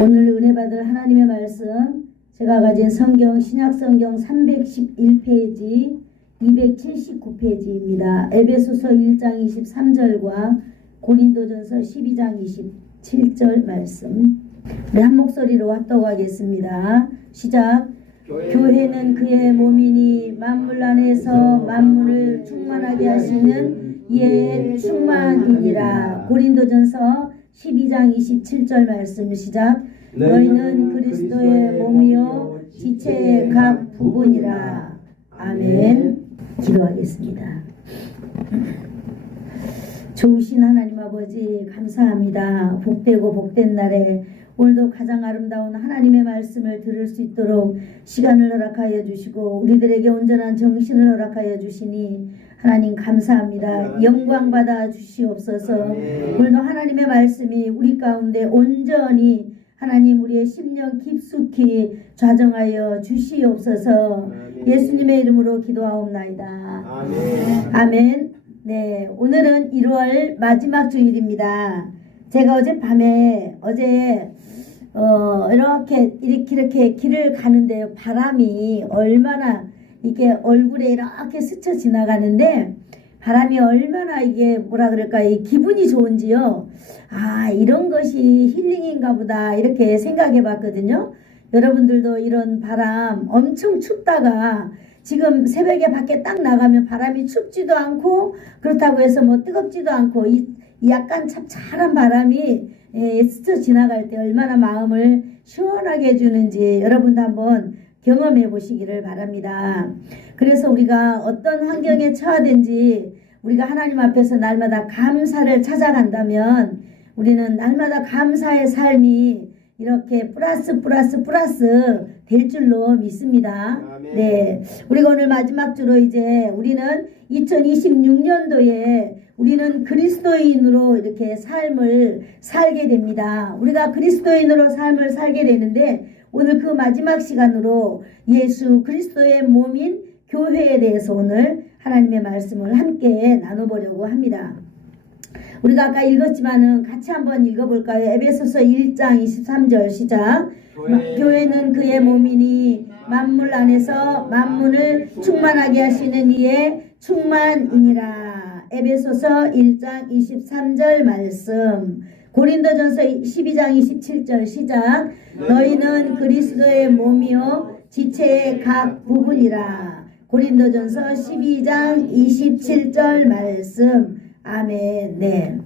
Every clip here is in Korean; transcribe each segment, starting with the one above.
오늘 은혜 받을 하나님의 말씀, 제가 가진 성경 신약성경 311페이지 279페이지입니다. 에베소서 1장 23절과 고린도전서 12장 27절 말씀, 우리 한 목소리로 합독하겠습니다. 시작. 교회는 그의 몸이니 만물 안에서 만물을 충만하게 하시는 이의 충만이니라. 고린도전서 12장 27절 말씀 시작. 너희는 그리스도의 몸이요 지체의 각 부분이라. 아멘. 기도하겠습니다. 좋으신 하나님 아버지 감사합니다. 복되고 복된 날에 오늘도 가장 아름다운 하나님의 말씀을 들을 수 있도록 시간을 허락하여 주시고 우리들에게 온전한 정신을 허락하여 주시니 하나님 감사합니다. 영광 받아 주시옵소서. 오늘도 하나님의 말씀이 우리 가운데 온전히 하나님 우리의 심령 깊숙이 좌정하여 주시옵소서. 예수님의 이름으로 기도하옵나이다. 아멘. 네, 오늘은 1월 마지막 주일입니다. 제가 어젯밤에 이렇게 길을 가는데요. 바람이 얼마나 이게 얼굴에 이렇게 스쳐 지나가는데 바람이 얼마나 이게 뭐라 그럴까 이 기분이 좋은지요. 아, 이런 것이 힐링인가 보다 이렇게 생각해 봤거든요. 여러분들도 이런 바람 엄청 춥다가 지금 새벽에 밖에 딱 나가면 바람이 춥지도 않고 그렇다고 해서 뭐 뜨겁지도 않고 이 약간 찹쌀한 바람이 스쳐 지나갈 때 얼마나 마음을 시원하게 해주는지 여러분도 한번 경험해 보시기를 바랍니다. 그래서 우리가 어떤 환경에 처하든지 우리가 하나님 앞에서 날마다 감사를 찾아간다면 우리는 날마다 감사의 삶이 이렇게 플러스 될 줄로 믿습니다. 아멘. 네, 우리가 오늘 마지막 주로 이제 우리는 2026년도에 우리는 그리스도인으로 이렇게 삶을 살게 됩니다. 우리가 그리스도인으로 삶을 살게 되는데 오늘 그 마지막 시간으로 예수 그리스도의 몸인 교회에 대해서 오늘 하나님의 말씀을 함께 나눠보려고 합니다. 우리가 아까 읽었지만은 같이 한번 읽어볼까요? 에베소서 1장 23절 시작. 교회는 그의 몸이니 만물 안에서 만물을 충만하게 하시는 이의 충만이니라. 에베소서 1장 23절 말씀. 고린도전서 12장 27절 시작. 너희는 그리스도의 몸이요 지체의 각 부분이라. 고린도전서 12장 27절 말씀. 아멘. 네.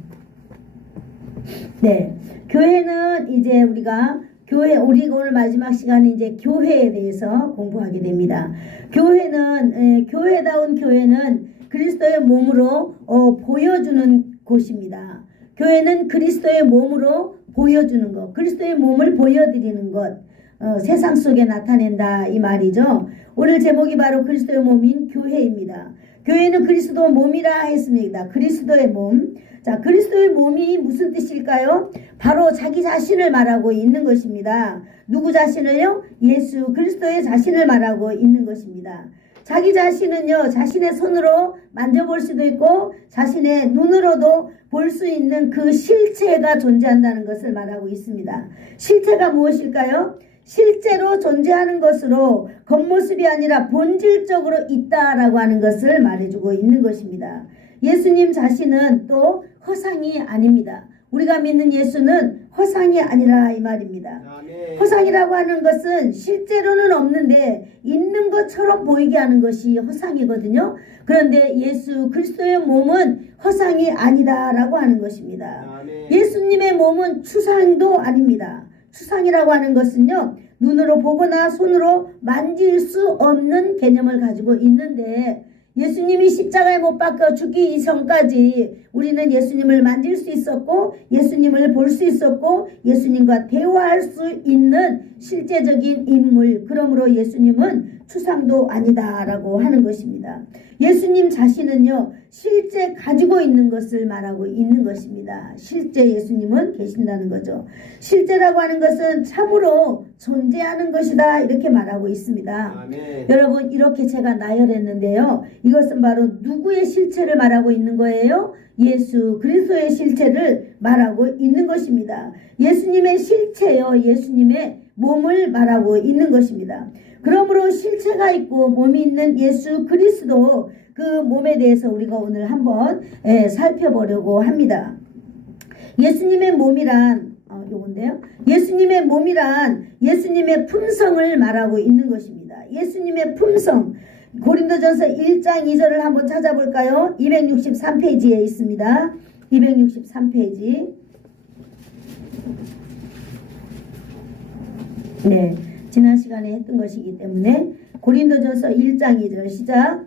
교회는 이제 우리가 우리가 오늘 마지막 시간은 이제 교회에 대해서 공부하게 됩니다. 교회다운 교회는 그리스도의 몸으로 보여주는 곳입니다. 교회는 그리스도의 몸으로 보여주는 것, 그리스도의 몸을 보여드리는 것, 세상 속에 나타낸다 이 말이죠. 오늘 제목이 바로 그리스도의 몸인 교회입니다. 교회는 그리스도 몸이라 했습니다. 그리스도의 몸. 자, 그리스도의 몸이 무슨 뜻일까요? 바로 자기 자신을 말하고 있는 것입니다. 누구 자신을요? 예수 그리스도의 자신을 말하고 있는 것입니다. 자기 자신은요, 자신의 손으로 만져볼 수도 있고 자신의 눈으로도 볼 수 있는 그 실체가 존재한다는 것을 말하고 있습니다. 실체가 무엇일까요? 실제로 존재하는 것으로 겉모습이 아니라 본질적으로 있다라고 하는 것을 말해주고 있는 것입니다. 예수님 자신은 또 허상이 아닙니다. 우리가 믿는 예수는 허상이 아니라 이 말입니다. 허상이라고 하는 것은 실제로는 없는데 있는 것처럼 보이게 하는 것이 허상이거든요. 그런데 예수 그리스도의 몸은 허상이 아니다라고 하는 것입니다. 예수님의 몸은 추상도 아닙니다. 추상이라고 하는 것은요, 눈으로 보거나 손으로 만질 수 없는 개념을 가지고 있는데 예수님이 십자가에 못 박혀 죽기 이전까지 우리는 예수님을 만질 수 있었고 예수님을 볼 수 있었고 예수님과 대화할 수 있는 실제적인 인물, 그러므로 예수님은 추상도 아니다라고 하는 것입니다. 예수님 자신은요, 실제 가지고 있는 것을 말하고 있는 것입니다. 실제 예수님은 계신다는 거죠. 실제라고 하는 것은 참으로 존재하는 것이다 이렇게 말하고 있습니다. 아멘. 여러분, 이렇게 제가 나열했는데요, 이것은 바로 누구의 실체를 말하고 있는 거예요? 예수 그리스도의 실체를 말하고 있는 것입니다. 예수님의 실체요, 예수님의 몸을 말하고 있는 것입니다. 그러므로 실체가 있고 몸이 있는 예수 그리스도, 그 몸에 대해서 우리가 오늘 한번 살펴보려고 합니다. 예수님의 몸이란 요건데요. 예수님의 몸이란 예수님의 품성을 말하고 있는 것입니다. 예수님의 품성. 고린도전서 1장 2절을 한번 찾아볼까요? 263페이지에 있습니다. 263페이지. 네, 지난 시간에 했던 것이기 때문에 고린도전서 1장 2절 시작.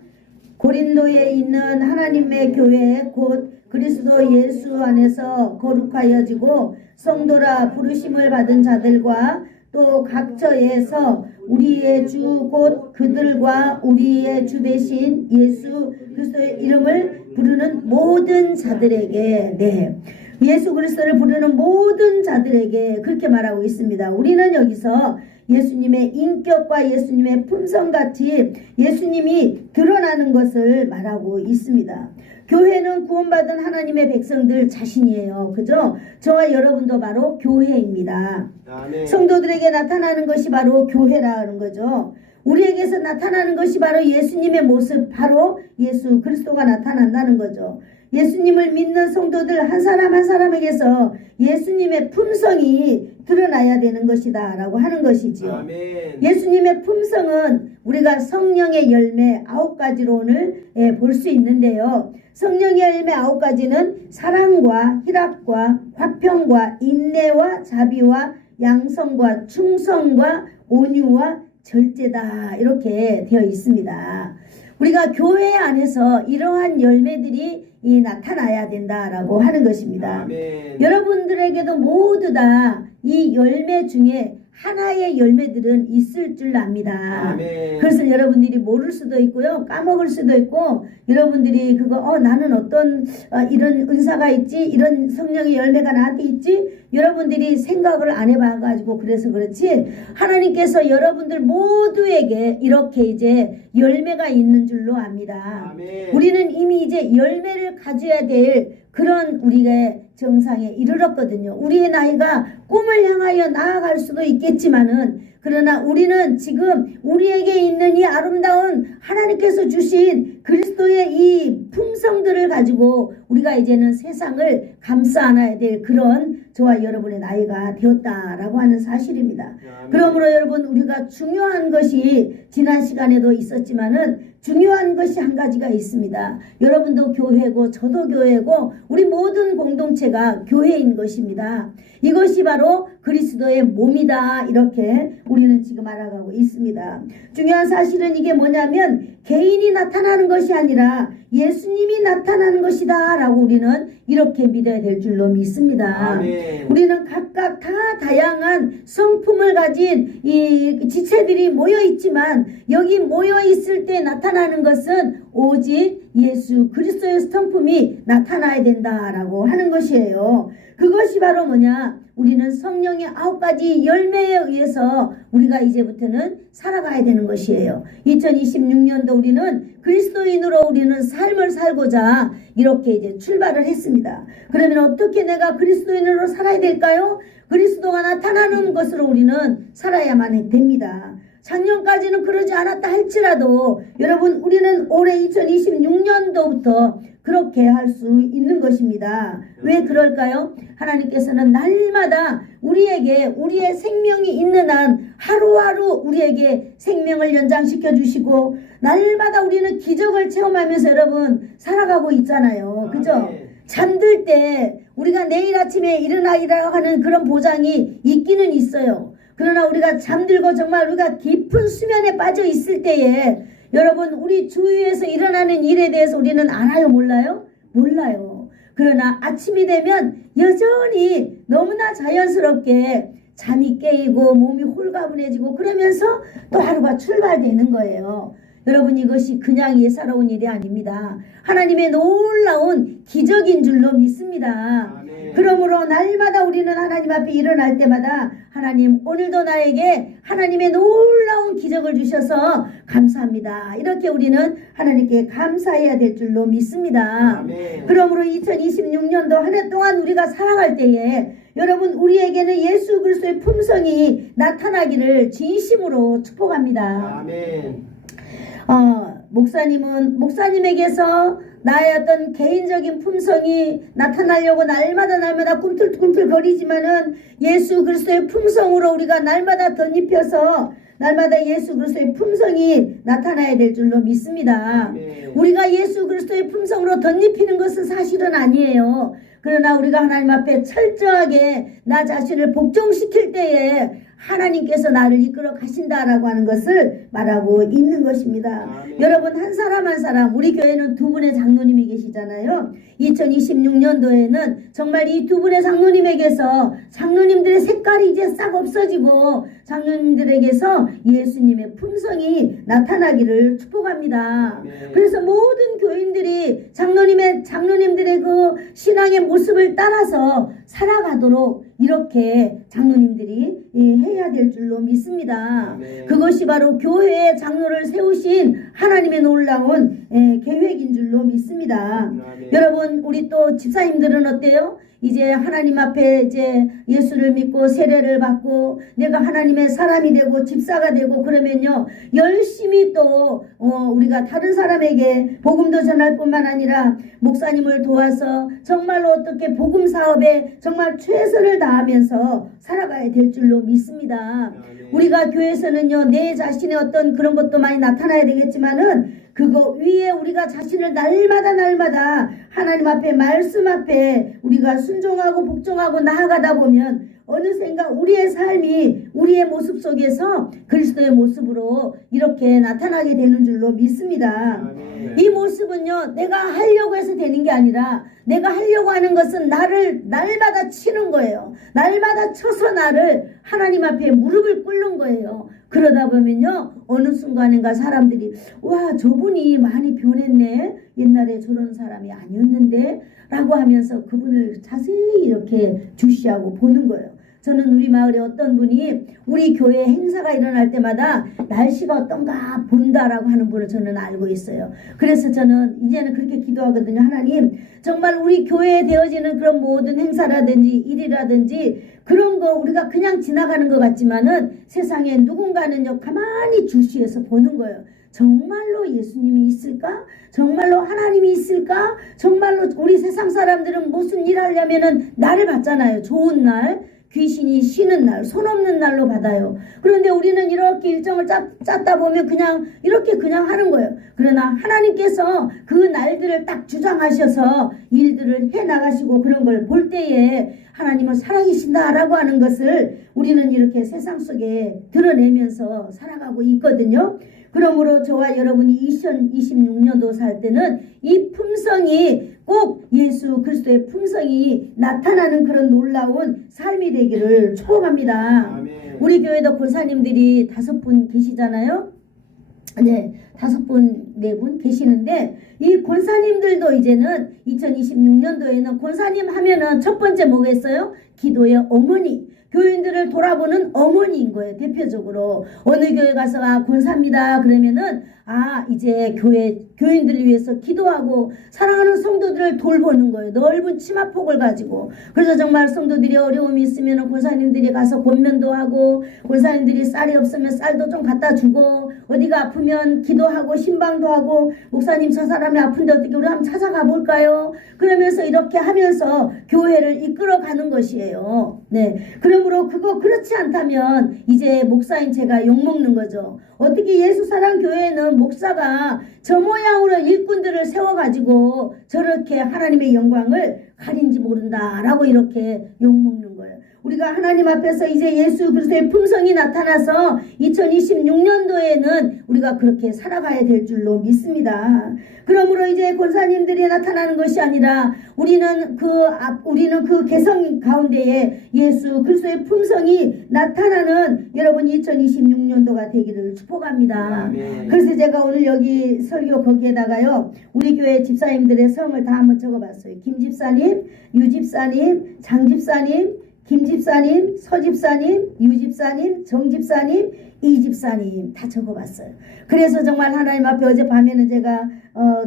고린도에 있는 하나님의 교회 곧 그리스도 예수 안에서 거룩하여지고 성도라 부르심을 받은 자들과 또 각처에서 우리의 주 곧 그들과 우리의 주 대신 예수 그리스도의 이름을 부르는 모든 자들에게, 네, 예수 그리스도를 부르는 모든 자들에게 그렇게 말하고 있습니다. 우리는 여기서 예수님의 인격과 예수님의 품성같이 예수님이 드러나는 것을 말하고 있습니다. 교회는 구원받은 하나님의 백성들 자신이에요. 그죠? 저와 여러분도 바로 교회입니다. 아멘. 성도들에게 나타나는 것이 바로 교회라는 거죠. 우리에게서 나타나는 것이 바로 예수님의 모습, 바로 예수 그리스도가 나타난다는 거죠. 예수님을 믿는 성도들 한 사람 한 사람에게서 예수님의 품성이 드러나야 되는 것이다 라고 하는 것이지요. 아멘. 예수님의 품성은 우리가 성령의 열매 9가지로 오늘 볼 수 있는데요. 성령의 열매 9가지는 사랑과 희락과 화평과 인내와 자비와 양성과 충성과 온유와 절제다 이렇게 되어 있습니다. 우리가 교회 안에서 이러한 열매들이 나타나야 된다라고 하는 것입니다. 아멘. 여러분들에게도 모두 다 이 열매 중에 하나의 열매들은 있을 줄 압니다. 아멘. 그것을 여러분들이 모를 수도 있고요, 까먹을 수도 있고, 여러분들이 그거 나는 어떤 이런 은사가 있지, 이런 성령의 열매가 나한테 있지, 여러분들이 생각을 안 해봐가지고 그래서 그렇지, 하나님께서 여러분들 모두에게 이렇게 이제 열매가 있는 줄로 압니다. 아멘. 우리는 이미 이제 열매를 가져야 될 그런 우리가 정상에 이르렀거든요. 우리의 나이가 꿈을 향하여 나아갈 수도 있겠지만은, 그러나 우리는 지금 우리에게 있는 이 아름다운 하나님께서 주신 그리스도의 이 품성들을 가지고 우리가 이제는 세상을 감싸 안아야 될 그런 저와 여러분의 나이가 되었다라고 하는 사실입니다. 아멘. 그러므로 여러분, 우리가 중요한 것이 지난 시간에도 있었지만은 중요한 것이 한 가지가 있습니다. 여러분도 교회고 저도 교회고 우리 모든 공동체가 교회인 것입니다. 이것이 바로 그리스도의 몸이다 이렇게 우리는 지금 알아가고 있습니다. 중요한 사실은 이게 뭐냐면 개인이 나타나는 것이 아니라 예수님이 나타나는 것이다 라고 우리는 이렇게 믿어야 될 줄로 믿습니다. 아멘. 우리는 각각 다 다양한 성품을 가진 이 지체들이 모여 있지만 여기 모여 있을 때 나타나는 것은 오직 예수 그리스도의 성품이 나타나야 된다라고 하는 것이에요. 그것이 바로 뭐냐? 우리는 성령의 9가지 열매에 의해서 우리가 이제부터는 살아가야 되는 것이에요. 2026년도 우리는 그리스도인으로 우리는 삶을 살고자 이렇게 이제 출발을 했습니다. 그러면 어떻게 내가 그리스도인으로 살아야 될까요? 그리스도가 나타나는 것으로 우리는 살아야만 됩니다. 작년까지는 그러지 않았다 할지라도 여러분, 우리는 올해 2026년도부터 그렇게 할 수 있는 것입니다. 왜 그럴까요? 하나님께서는 날마다 우리에게 우리의 생명이 있는 한 하루하루 우리에게 생명을 연장시켜 주시고 날마다 우리는 기적을 체험하면서 여러분 살아가고 있잖아요. 그죠? 잠들 때 우리가 내일 아침에 일어나리라고 하는 그런 보장이 있기는 있어요. 그러나 우리가 잠들고 정말 우리가 깊은 수면에 빠져 있을 때에 여러분, 우리 주위에서 일어나는 일에 대해서 우리는 알아요, 몰라요? 몰라요. 그러나 아침이 되면 여전히 너무나 자연스럽게 잠이 깨이고 몸이 홀가분해지고 그러면서 또 하루가 출발되는 거예요. 여러분, 이것이 그냥 예사로운 일이 아닙니다. 하나님의 놀라운 기적인 줄로 믿습니다. 아멘. 그러므로 날마다 우리는 하나님 앞에 일어날 때마다 하나님, 오늘도 나에게 하나님의 놀라운 기적을 주셔서 감사합니다. 이렇게 우리는 하나님께 감사해야 될 줄로 믿습니다. 아멘. 그러므로 2026년도 한 해 동안 우리가 살아갈 때에 여러분, 우리에게는 예수 그리스도의 품성이 나타나기를 진심으로 축복합니다. 아멘. 목사님에게서 나의 어떤 개인적인 품성이 나타나려고 날마다 꿈틀꿈틀거리지만은 예수 그리스도의 품성으로 우리가 날마다 덧입혀서 날마다 예수 그리스도의 품성이 나타나야 될 줄로 믿습니다. 아멘. 우리가 예수 그리스도의 품성으로 덧입히는 것은 사실은 아니에요. 그러나 우리가 하나님 앞에 철저하게 나 자신을 복종시킬 때에 하나님께서 나를 이끌어 가신다라고 하는 것을 말하고 있는 것입니다. 아멘. 여러분, 한 사람 한 사람, 우리 교회는 두 분의 장로님이 계시잖아요. 2026년도에는 정말 이 두 분의 장로님에게서 장로님들의 색깔이 이제 싹 없어지고 장로님들에게서 예수님의 품성이 나타나기를 축복합니다. 아멘. 그래서 모든 교인들이 장로님들의 그 신앙의 모습을 따라서 살아가도록 이렇게 장로님들이 해야 될 줄로 믿습니다. 아멘. 그것이 바로 교회의 장로를 세우신 하나님의 놀라운 계획인 줄로 믿습니다. 아멘. 여러분, 우리 또 집사님들은 어때요? 이제 하나님 앞에 이제 예수를 믿고 세례를 받고 내가 하나님의 사람이 되고 집사가 되고 그러면요, 열심히 또 우리가 다른 사람에게 복음도 전할 뿐만 아니라 목사님을 도와서 정말로 어떻게 복음 사업에 정말 최선을 다하면서 살아가야 될 줄로 믿습니다. 우리가 교회에서는요, 내 자신의 어떤 그런 것도 많이 나타나야 되겠지만은 그거 위에 우리가 자신을 날마다 하나님 앞에 말씀 앞에 우리가 순종하고 복종하고 나아가다 보면 어느샌가 우리의 삶이 우리의 모습 속에서 그리스도의 모습으로 이렇게 나타나게 되는 줄로 믿습니다. 아멘. 이 모습은요, 내가 하려고 해서 되는 게 아니라 내가 하려고 하는 것은 나를 날마다 치는 거예요. 날마다 쳐서 나를 하나님 앞에 무릎을 꿇는 거예요. 그러다 보면요, 어느 순간인가 사람들이 와, 저분이 많이 변했네, 옛날에 저런 사람이 아니었는데 라고 하면서 그분을 자세히 이렇게 주시하고 보는 거예요. 저는 우리 마을에 어떤 분이 우리 교회 행사가 일어날 때마다 날씨가 어떤가 본다라고 하는 분을 저는 알고 있어요. 그래서 저는 이제는 그렇게 기도하거든요. 하나님, 정말 우리 교회에 되어지는 그런 모든 행사라든지 일이라든지 그런 거 우리가 그냥 지나가는 것 같지만은 세상에 누군가는요, 가만히 주시해서 보는 거예요. 정말로 예수님이 있을까? 정말로 하나님이 있을까? 정말로 우리 세상 사람들은 무슨 일 하려면은 날을 받잖아요. 좋은 날, 귀신이 쉬는 날, 손 없는 날로 받아요. 그런데 우리는 이렇게 일정을 짰다 보면 그냥 이렇게 그냥 하는 거예요. 그러나 하나님께서 그 날들을 딱 주장하셔서 일들을 해 나가시고 그런 걸 볼 때에 하나님은 살아계신다라고 하는 것을 우리는 이렇게 세상 속에 드러내면서 살아가고 있거든요. 그러므로 저와 여러분이 2026년도 살 때는 이 품성이 꼭 예수 그리스도의 품성이 나타나는 그런 놀라운 삶이 되기를 축복합니다. 아멘. 우리 교회도 권사님들이 5분 계시잖아요. 네, 5분, 4분 계시는데 이 권사님들도 이제는 2026년도에는 권사님 하면은 첫 번째 뭐겠어요? 기도의 어머니. 교인들을 돌아보는 어머니인 거예요. 대표적으로 어느 교회 가서 권사입니다 그러면은 이제 교인들을 위해서 기도하고 사랑하는 성도들을 돌보는 거예요. 넓은 치마폭을 가지고. 그래서 정말 성도들이 어려움이 있으면 권사님들이 가서 권면도 하고, 권사님들이 쌀이 없으면 쌀도 좀 갖다 주고, 어디가 아프면 기도하고 신방도 하고, 목사님 저 사람이 아픈데 어떻게 우리 한번 찾아가 볼까요? 그러면서 이렇게 하면서 교회를 이끌어가는 것이에요. 네. 그러므로 그렇지 않다면 이제 목사인 제가 욕먹는 거죠. 어떻게 예수사랑 교회는 목사가 저 모양으로 일꾼들을 세워가지고 저렇게 하나님의 영광을 가린지 모른다라고 이렇게 욕먹는 거예요. 우리가 하나님 앞에서 이제 예수 그리스도의 품성이 나타나서 2026년도에는 우리가 그렇게 살아가야 될 줄로 믿습니다. 그러므로 이제 권사님들이 나타나는 것이 아니라 우리는 그 개성 가운데에 예수 그리스도의 품성이 나타나는 여러분 2026년도가 되기를 축복합니다. 그래서 제가 오늘 여기 설교 거기에다가요, 우리 교회 집사님들의 성을 다 한번 적어봤어요. 김 집사님, 유 집사님, 장 집사님, 김 집사님, 서 집사님, 유 집사님, 정 집사님, 이 집사님 다 적어봤어요. 그래서 정말 하나님 앞에 어젯밤에는 제가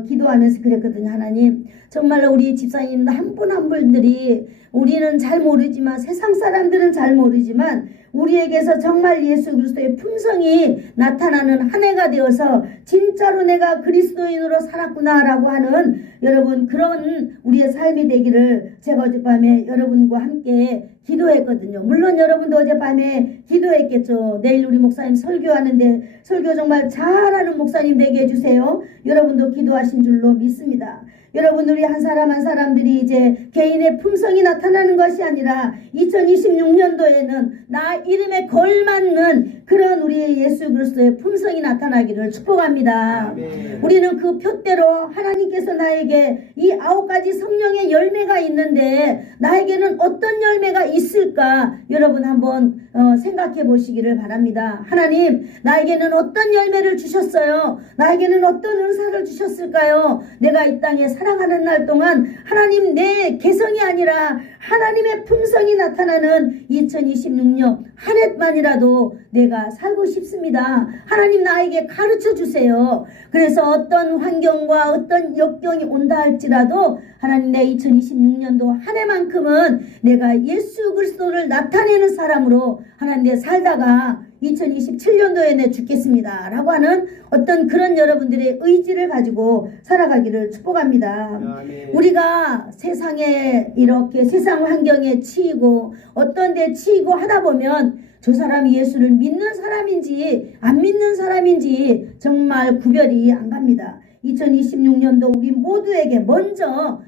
기도하면서 그랬거든요. 하나님, 정말로 우리 집사님 한 분 한 분들이 우리는 잘 모르지만, 세상 사람들은 잘 모르지만 우리에게서 정말 예수 그리스도의 품성이 나타나는 한 해가 되어서 진짜로 내가 그리스도인으로 살았구나라고 하는 여러분 그런 우리의 삶이 되기를 제가 어젯밤에 여러분과 함께 기도했거든요. 물론 여러분도 어젯밤에 기도했겠죠. 내일 우리 목사님 설교하는데 설교 정말 잘하는 목사님 되게 해주세요. 여러분도 기도하신 줄로 믿습니다. 여러분, 우리 한 사람 한 사람들이 이제 개인의 품성이 나타나는 것이 아니라 2026년도에는 나 이름에 걸맞는 그런 우리의 예수 그리스도의 품성이 나타나기를 축복합니다. 아멘. 우리는 그 표대로 하나님께서 나에게 이 9가지 성령의 열매가 있는데 나에게는 어떤 열매가 있을까 여러분 한번 생각해 보시기를 바랍니다. 하나님, 나에게는 어떤 열매를 주셨어요? 나에게는 어떤 은사를 주셨을까요? 내가 이 땅에 살아가는 날 동안 하나님, 내 개성이 아니라 하나님의 품성이 나타나는 2026년 한 해만이라도 내가 살고 싶습니다. 하나님, 나에게 가르쳐 주세요. 그래서 어떤 환경과 어떤 역경이 온다 할지라도 하나님, 내 2026년도 한 해만큼은 내가 예수 그리스도를 나타내는 사람으로 하나님 내 살다가 2027년도에 내 죽겠습니다 라고 하는 어떤 그런 여러분들의 의지를 가지고 살아가기를 축복합니다. 우리가 세상에 이렇게 세상 환경에 치이고 어떤 데 치이고 하다 보면 저 사람이 예수를 믿는 사람인지 안 믿는 사람인지 정말 구별이 안 갑니다. 2026년도 우리 모두에게 먼저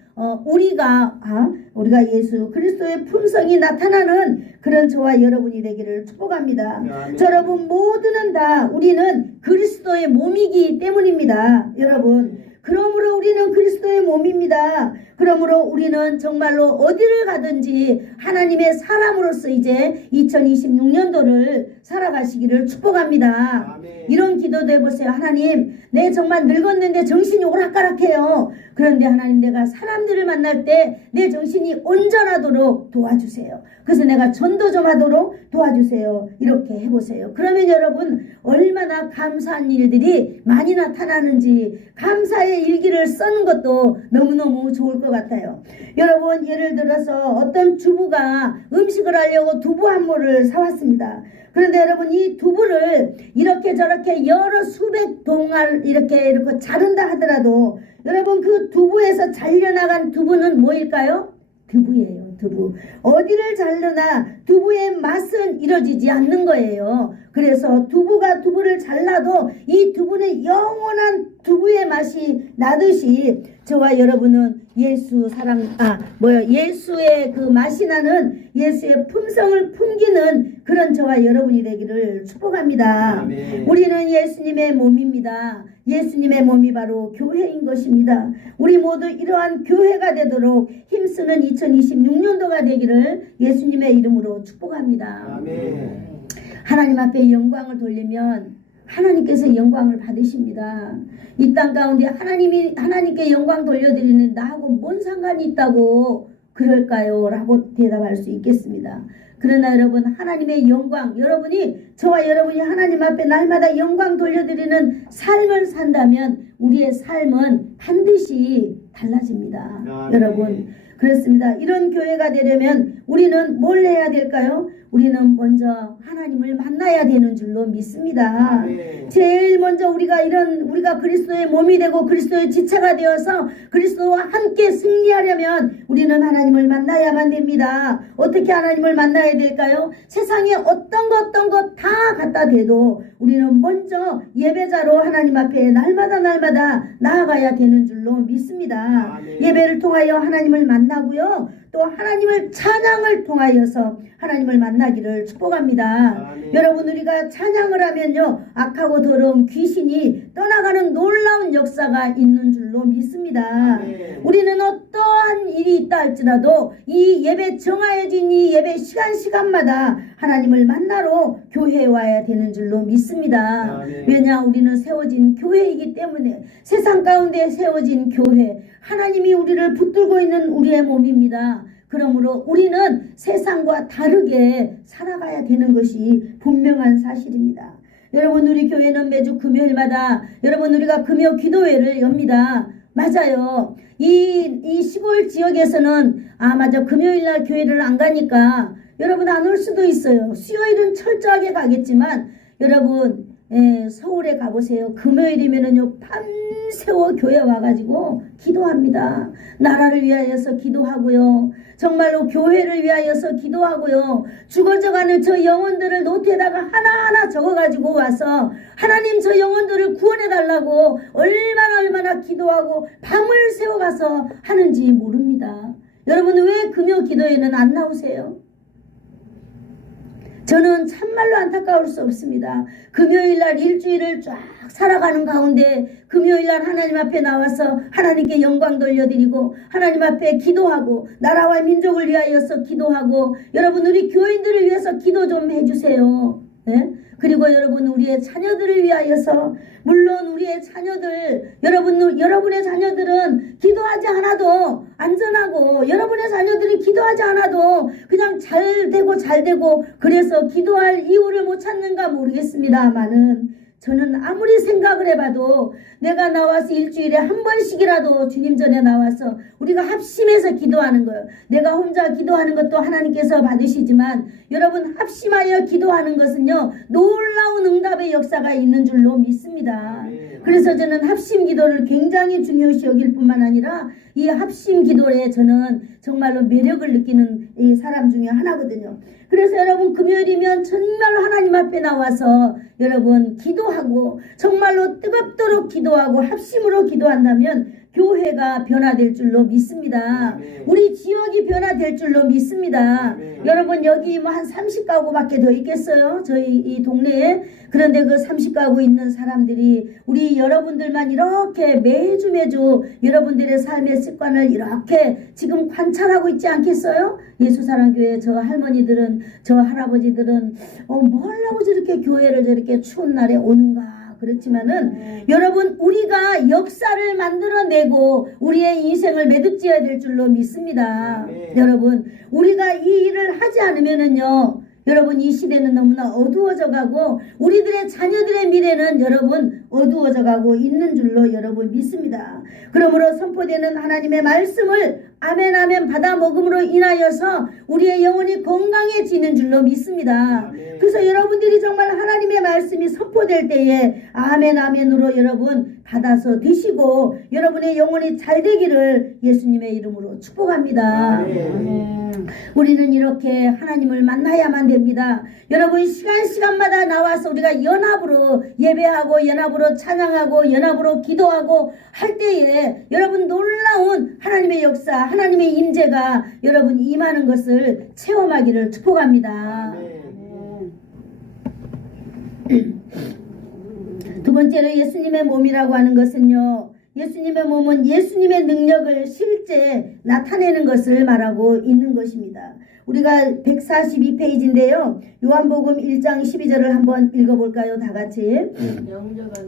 우리가 예수 그리스도의 품성이 나타나는 그런 저와 여러분이 되기를 축복합니다. 여러분 모두는 다 우리는 그리스도의 몸이기 때문입니다. 여러분, 그러므로 우리는 그리스도의 몸입니다. 그러므로 우리는 정말로 어디를 가든지 하나님의 사람으로서 이제 2026년도를 살아가시기를 축복합니다. 아멘. 이런 기도도 해보세요. 하나님, 내 정말 늙었는데 정신이 오락가락해요. 그런데 하나님, 내가 사람들을 만날 때 내 정신이 온전하도록 도와주세요. 그래서 내가 전도 좀 하도록 도와주세요. 이렇게 해보세요. 그러면 여러분 얼마나 감사한 일들이 많이 나타나는지 감사의 일기를 쓰는 것도 너무너무 좋을 것 같아요. 여러분, 예를 들어서 어떤 주부가 음식을 하려고 두부 한 모를 사왔습니다. 그런데 여러분, 이 두부를 이렇게 저렇게 여러 수백 동알 이렇게 자른다 하더라도 여러분, 그 두부에서 잘려나간 두부는 뭐일까요? 두부예요. 두부. 어디를 자르나 두부의 맛은 이루어지지 않는 거예요. 그래서 두부를 잘라도 이 두부는 영원한 두부의 맛이 나듯이 저와 여러분은 예수의 그 맛이 나는 예수의 품성을 풍기는 그런 저와 여러분이 되기를 축복합니다. 아멘. 우리는 예수님의 몸입니다. 예수님의 몸이 바로 교회인 것입니다. 우리 모두 이러한 교회가 되도록 힘쓰는 2026년도가 되기를 예수님의 이름으로 축복합니다. 아멘. 하나님 앞에 영광을 돌리면 하나님께서 영광을 받으십니다. 이 땅 가운데 하나님께 영광 돌려드리는 나하고 뭔 상관이 있다고 그럴까요? 라고 대답할 수 있겠습니다. 그러나 여러분, 하나님의 영광, 저와 여러분이 하나님 앞에 날마다 영광 돌려드리는 삶을 산다면 우리의 삶은 반드시 달라집니다. 여러분, 그렇습니다. 이런 교회가 되려면 우리는 뭘 해야 될까요? 우리는 먼저 하나님을 만나야 되는 줄로 믿습니다. 제일 먼저 우리가 그리스도의 몸이 되고 그리스도의 지체가 되어서 그리스도와 함께 승리하려면 우리는 하나님을 만나야만 됩니다. 어떻게 하나님을 만나야 될까요? 세상에 어떤 것 다 갖다 대도 우리는 먼저 예배자로 하나님 앞에 날마다 나아가야 되는 줄로 믿습니다. 예배를 통하여 하나님을 만나고요. 또 하나님을 찬양을 통하여서 하나님을 만나기를 축복합니다. 아멘. 여러분 우리가 찬양을 하면요 악하고 더러운 귀신이 떠나가는 놀라운 역사가 있는 줄로 믿습니다. 아멘. 우리는 어떠한 일이 있다 할지라도 이 예배 정하여진 이 예배 시간마다 하나님을 만나러 교회에 와야 되는 줄로 믿습니다. 아멘. 왜냐 우리는 세워진 교회이기 때문에 세상 가운데 세워진 교회 하나님이 우리를 붙들고 있는 우리의 몸입니다. 그러므로 우리는 세상과 다르게 살아가야 되는 것이 분명한 사실입니다. 여러분 우리 교회는 매주 금요일마다 여러분 우리가 금요 기도회를 엽니다. 맞아요. 이 시골 지역에서는 맞아 금요일날 교회를 안 가니까 여러분 안 올 수도 있어요. 수요일은 철저하게 가겠지만 여러분 서울에 가보세요. 금요일이면은요 밤새워 교회 와가지고 기도합니다. 나라를 위하여서 기도하고요. 정말로 교회를 위하여서 기도하고요. 죽어져가는 저 영혼들을 노트에다가 하나하나 적어가지고 와서 하나님 저 영혼들을 구원해달라고 얼마나 기도하고 밤을 새워가서 하는지 모릅니다. 여러분 왜 금요 기도에는 안 나오세요? 저는 참말로 안타까울 수 없습니다. 금요일날 일주일을 쫙 살아가는 가운데 금요일날 하나님 앞에 나와서 하나님께 영광 돌려드리고 하나님 앞에 기도하고 나라와 민족을 위하여서 기도하고 여러분 우리 교인들을 위해서 기도 좀 해주세요. 네? 그리고 여러분 우리의 자녀들을 위하여서 물론 우리의 자녀들 여러분의 자녀들은 기도하지 않아도 안전하고 여러분의 자녀들이 기도하지 않아도 그냥 잘 되고 그래서 기도할 이유를 못 찾는가 모르겠습니다만은 저는 아무리 생각을 해봐도 내가 나와서 일주일에 한 번씩이라도 주님 전에 나와서 우리가 합심해서 기도하는 거예요. 내가 혼자 기도하는 것도 하나님께서 받으시지만 여러분 합심하여 기도하는 것은요 놀라운 응답의 역사가 있는 줄로 믿습니다. 그래서 저는 합심 기도를 굉장히 중요시 여길 뿐만 아니라 이 합심 기도에 저는 정말로 매력을 느끼는 이 사람 중에 하나거든요. 그래서 여러분 금요일이면 정말로 하나님 앞에 나와서 여러분 기도하고 정말로 뜨겁도록 기도하고 합심으로 기도한다면 교회가 변화될 줄로 믿습니다. 우리 지역이 변화될 줄로 믿습니다. 여러분 여기 뭐 한 30가구밖에 더 있겠어요? 저희 이 동네에. 그런데 그 30가구 있는 사람들이 우리 여러분들만 이렇게 매주 여러분들의 삶의 습관을 이렇게 지금 관찰하고 있지 않겠어요? 예수사랑교회 저 할머니들은 저 할아버지들은 뭘 하고 저렇게 교회를 저렇게 추운 날에 오는가. 그렇지만은 여러분 우리가 역사를 만들어내고 우리의 인생을 매듭지어야 될 줄로 믿습니다. 여러분 우리가 이 일을 하지 않으면은요 여러분 이 시대는 너무나 어두워져 가고 우리들의 자녀들의 미래는 여러분 어두워져 가고 있는 줄로 여러분 믿습니다. 그러므로 선포되는 하나님의 말씀을 아멘 받아 먹음으로 인하여서 우리의 영혼이 건강해지는 줄로 믿습니다. 그래서 여러분들이 정말 하나님의 말씀이 선포될 때에 아멘으로 여러분 받아서 드시고 여러분의 영혼이 잘 되기를 예수님의 이름으로 축복합니다. 우리는 이렇게 하나님을 만나야만 됩니다. 여러분 시간마다 나와서 우리가 연합으로 예배하고 연합으로 찬양하고 연합으로 기도하고 할 때에 여러분 놀라운 하나님의 역사 하나님의 임재가 여러분 임하는 것을 체험하기를 축복합니다. 두 번째로 예수님의 몸이라고 하는 것은요 예수님의 몸은 예수님의 능력을 실제 나타내는 것을 말하고 있는 것입니다. 우리가 142페이지인데요. 요한복음 1장 12절을 한번 읽어볼까요? 다같이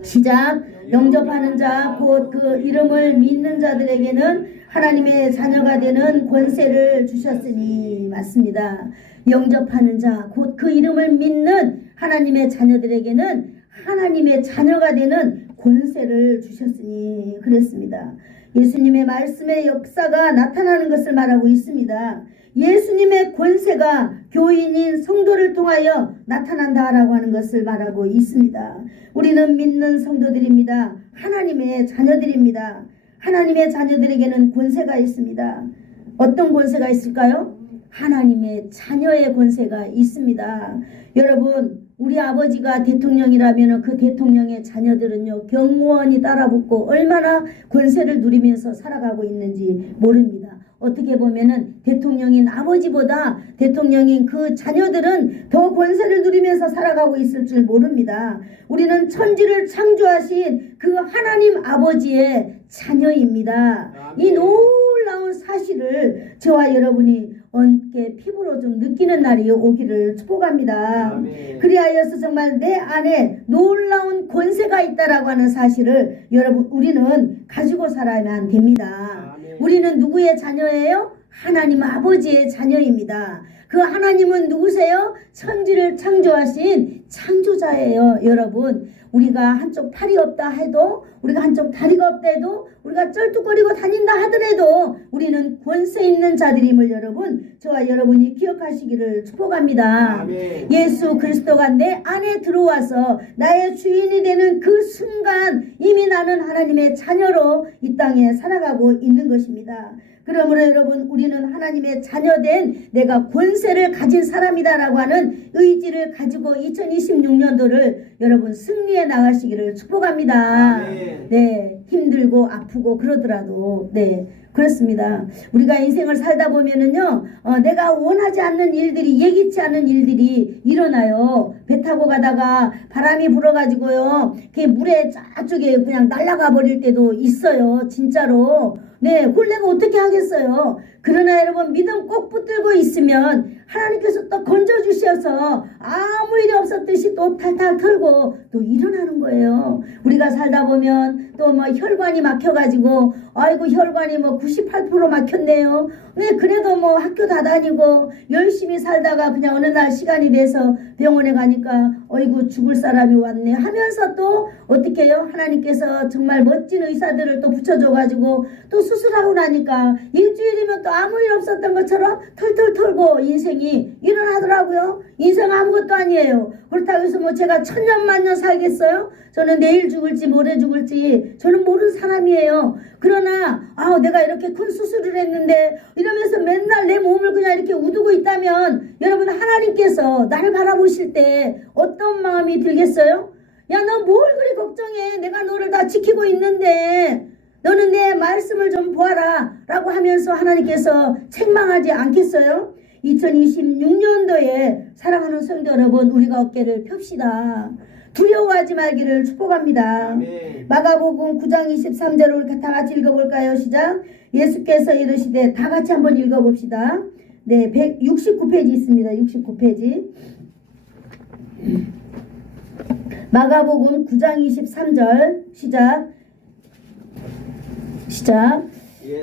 시작. 영접하는 자 곧 그 이름을 믿는 자들에게는 하나님의 자녀가 되는 권세를 주셨으니 맞습니다. 영접하는 자 곧 그 이름을 믿는 하나님의 자녀들에게는 하나님의 자녀가 되는 권세를 주셨으니 그랬습니다. 예수님의 말씀의 역사가 나타나는 것을 말하고 있습니다. 예수님의 권세가 교인인 성도를 통하여 나타난다라고 하는 것을 말하고 있습니다. 우리는 믿는 성도들입니다. 하나님의 자녀들입니다. 하나님의 자녀들에게는 권세가 있습니다. 어떤 권세가 있을까요? 하나님의 자녀의 권세가 있습니다. 여러분 우리 아버지가 대통령이라면 그 대통령의 자녀들은요 경무원이 따라붙고 얼마나 권세를 누리면서 살아가고 있는지 모릅니다. 어떻게 보면은 대통령인 아버지보다 대통령인 그 자녀들은 더 권세를 누리면서 살아가고 있을 줄 모릅니다. 우리는 천지를 창조하신 그 하나님 아버지의 자녀입니다. 이 놀라운 사실을 저와 여러분이 함께 피부로 좀 느끼는 날이 오기를 축복합니다. 아멘. 그리하여서 정말 내 안에 놀라운 권세가 있다라고 하는 사실을 여러분 우리는 가지고 살아야만 됩니다. 아멘. 우리는 누구의 자녀예요? 하나님 아버지의 자녀입니다. 그 하나님은 누구세요? 천지를 창조하신 창조자예요. 여러분 우리가 한쪽 팔이 없다 해도 우리가 한쪽 다리가 없다 해도 우리가 쩔뚝거리고 다닌다 하더라도 우리는 권세 있는 자들임을 여러분 저와 여러분이 기억하시기를 축복합니다. 아멘. 예수 그리스도가 내 안에 들어와서 나의 주인이 되는 그 순간 이미 나는 하나님의 자녀로 이 땅에 살아가고 있는 것입니다. 그러므로 여러분 우리는 하나님의 자녀된 내가 권세를 가진 사람이다라고 하는 의지를 가지고 2026년도를 여러분 승리해 나가시기를 축복합니다. 아멘. 네, 힘들고 아프고 그러더라도 네 그렇습니다. 우리가 인생을 살다 보면은요 내가 원하지 않는 일들이 예기치 않은 일들이 일어나요. 배 타고 가다가 바람이 불어가지고요 그 물에 저쪽에 그냥 날아가 버릴 때도 있어요. 진짜로. 네, 그걸 내가 어떻게 하겠어요. 그러나 여러분 믿음 꼭 붙들고 있으면 하나님께서 또 건져주셔서 아무 일이 없었듯이 또 탈탈 털고 또 일어나는 거예요. 우리가 살다 보면 또 뭐 혈관이 막혀가지고 아이고 혈관이 뭐 98% 막혔네요. 네, 그래도 뭐 학교 다 다니고 열심히 살다가 그냥 어느 날 시간이 돼서 병원에 가니까 어이구 죽을 사람이 왔네 하면서 또 어떻게 해요? 하나님께서 정말 멋진 의사들을 또 붙여줘가지고 또 수술하고 나니까 일주일이면 또 아무 일 없었던 것처럼 털털 털고 인생이 일어나더라고요. 인생 아무것도 아니에요. 그렇다고 해서 뭐 제가 천년만년 살겠어요? 저는 내일 죽을지 모레 죽을지 저는 모르는 사람이에요. 그러나 내가 이렇게 큰 수술을 했는데 이러면서 맨날 내 몸을 그냥 이렇게 우두고 있다면 여러분 하나님께서 나를 바라보실 때 어떤 마음이 들겠어요? 야, 너 뭘 그리 걱정해. 내가 너를 다 지키고 있는데 너는 내 말씀을 좀 보아라 라고 하면서 하나님께서 책망하지 않겠어요? 2026년도에 사랑하는 성도 여러분 우리가 어깨를 펴시다. 두려워하지 말기를 축복합니다. 아멘. 마가복음 9장 23절을 다 같이 읽어볼까요? 시작. 예수께서 이르시되 다 같이 한번 읽어봅시다. 네, 169페이지 있습니다. 69페이지. 마가복음 9장 23절 시작.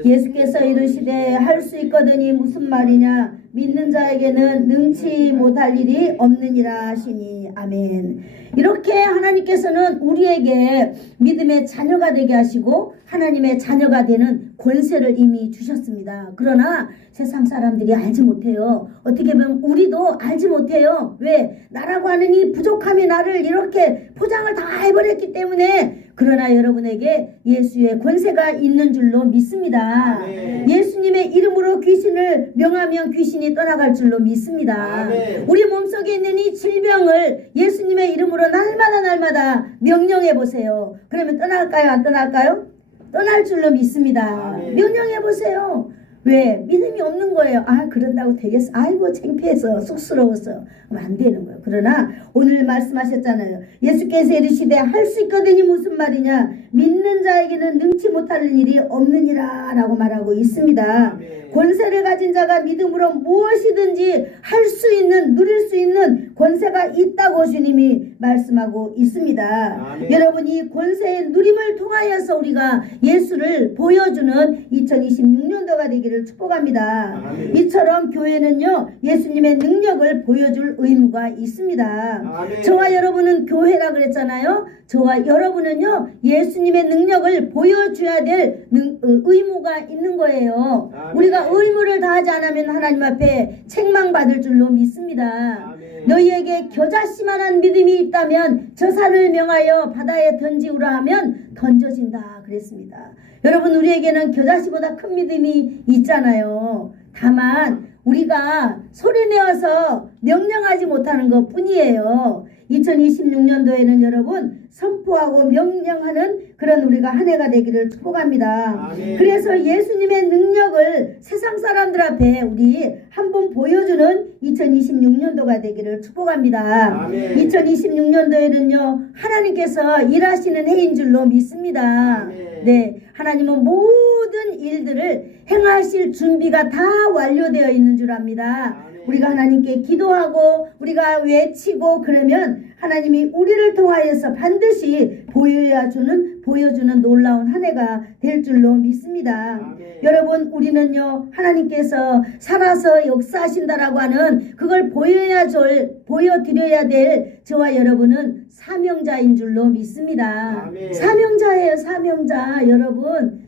예수께서 이르시되 할 수 있거든이 무슨 말이냐 믿는 자에게는 능치 못할 일이 없느니라 하시니 아멘. 이렇게 하나님께서는 우리에게 믿음의 자녀가 되게 하시고 하나님의 자녀가 되는 권세를 이미 주셨습니다. 그러나 세상 사람들이 알지 못해요. 어떻게 보면 우리도 알지 못해요. 왜? 나라고 하는 이 부족함이 나를 이렇게 포장을 다 해버렸기 때문에. 그러나 여러분에게 예수의 권세가 있는 줄로 믿습니다. 아멘. 예수님의 이름으로 귀신을 명하면 귀신이 떠나갈 줄로 믿습니다. 아멘. 우리 몸속에 있는 이 질병을 예수님의 이름으로 날마다 명령해 보세요. 그러면 떠날까요? 안 떠날까요? 떠날 줄로 믿습니다. 아멘. 명령해 보세요. 왜? 믿음이 없는 거예요. 그런다고 되겠어. 아이고 창피해서 쑥스러워서 하면 안 되는 거예요. 그러나 오늘 말씀하셨잖아요. 예수께서 이르시되 할 수 있거든이 무슨 말이냐 믿는 자에게는 능치 못하는 일이 없느니라 라고 말하고 있습니다. 아멘. 권세를 가진 자가 믿음으로 무엇이든지 할 수 있는 누릴 수 있는 권세가 있다고 주님이 말씀하고 있습니다. 아멘. 여러분 이 권세의 누림을 통하여서 우리가 예수를 보여주는 2026년도가 되기를 축복합니다. 아멘. 이처럼 교회는요 예수님의 능력을 보여줄 의무가 있습니다. 아멘. 저와 여러분은 교회라 그랬잖아요. 저와 여러분은요 예수님의 능력을 보여줘야 될 의무가 있는 거예요. 아멘. 우리가 의무를 다하지 않으면 하나님 앞에 책망받을 줄로 믿습니다. 아멘. 너희에게 겨자씨만한 믿음이 있다면 저 산을 명하여 바다에 던지우라 하면 던져진다 그랬습니다. 여러분 우리에게는 겨자씨보다 큰 믿음이 있잖아요. 다만 우리가 소리내어서 명령하지 못하는 것 뿐이에요. 2026년도에는 여러분 선포하고 명령하는 그런 우리가 한 해가 되기를 축복합니다. 아멘. 그래서 예수님의 능력을 세상 사람들 앞에 우리 한번 보여주는 2026년도가 되기를 축복합니다. 아멘. 2026년도에는요 하나님께서 일하시는 해인 줄로 믿습니다. 아멘. 네, 하나님은 모든 일들을 행하실 준비가 다 완료되어 있는 줄 압니다. 아멘. 우리가 하나님께 기도하고 우리가 외치고 그러면 하나님이 우리를 통하여서 반드시 보여주는 놀라운 한 해가 될 줄로 믿습니다. 아멘. 여러분 우리는요 하나님께서 살아서 역사하신다라고 하는 그걸 보여드려야 될 저와 여러분은 사명자인 줄로 믿습니다. 아멘. 사명자예요. 사명자. 여러분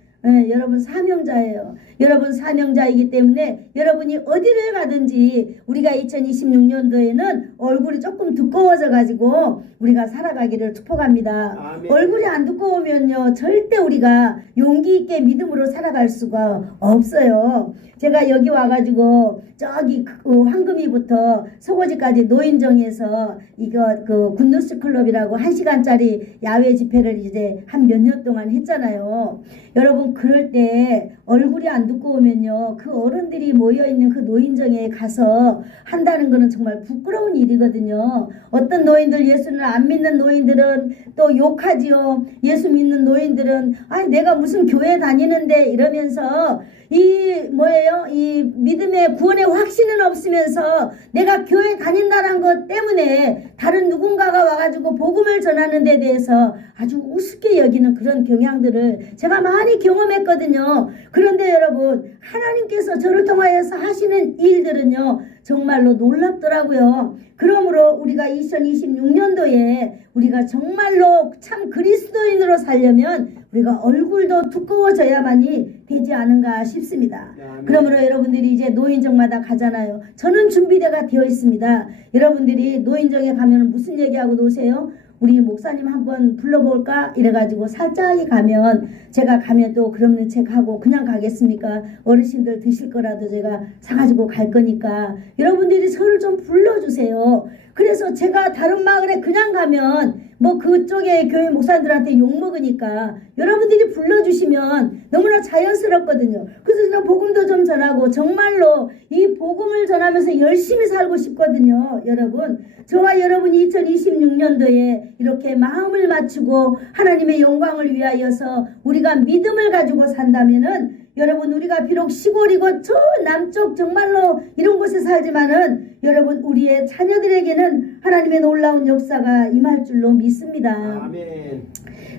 여러분 사명자예요. 여러분 사명자이기 때문에 여러분이 어디를 가든지 우리가 2026년도에는 얼굴이 조금 두꺼워져 가지고 우리가 살아가기를 축복합니다. 아멘. 얼굴이 안 두꺼우면요 절대 우리가 용기 있게 믿음으로 살아갈 수가 없어요. 제가 여기 와가지고 저기 황금이부터 서고지까지 노인정에서 이거 굿뉴스 클럽이라고 1시간짜리 야외 집회를 이제 한 몇 년 동안 했잖아요. 여러분 그럴 때 얼굴이 안 두꺼우면요 그 어른들이 모여있는 그 노인정에 가서 한다는 거는 정말 부끄러운 일이거든요. 어떤 노인들 예수를 안 믿는 노인들은 또 욕하지요. 예수 믿는 노인들은 아니 내가 무슨 교회 다니는데 이러면서 이 믿음의 구원의 확신은 없으면서 내가 교회 다닌다는 것 때문에 다른 누군가가 와가지고 복음을 전하는 데 대해서 아주 우습게 여기는 그런 경향들을 제가 많이 경험했거든요. 그런데 여러분 하나님께서 저를 통하여서 하시는 일들은요 정말로 놀랍더라고요. 그러므로 우리가 2026년도에 우리가 정말로 참 그리스도인으로 살려면 우리가 얼굴도 두꺼워져야만이 되지 않은가 싶습니다. 그러므로 여러분들이 이제 노인정마다 가잖아요. 저는 준비가 되어 있습니다. 여러분들이 노인정에 가면 무슨 얘기하고 노세요? 우리 목사님 한번 불러볼까? 이래가지고 살짝이 가면 제가 가면 또 그럼는 책하고 그냥 가겠습니까? 어르신들 드실 거라도 제가 사가지고 갈 거니까 여러분들이 저를 좀 불러주세요. 그래서 제가 다른 마을에 그냥 가면 뭐 그쪽에 교회 목사님들한테 욕먹으니까 여러분들이 불러주시면 너무나 자연스럽거든요. 그래서 저는 복음도 좀 전하고 정말로 이 복음을 전하면서 열심히 살고 싶거든요. 여러분 저와 여러분이 2026년도에 이렇게 마음을 맞추고 하나님의 영광을 위하여서 우리가 믿음을 가지고 산다면은 여러분 우리가 비록 시골이고 저 남쪽 정말로 이런 곳에 살지만은 여러분 우리의 자녀들에게는 하나님의 놀라운 역사가 임할 줄로 믿습니다. 아멘.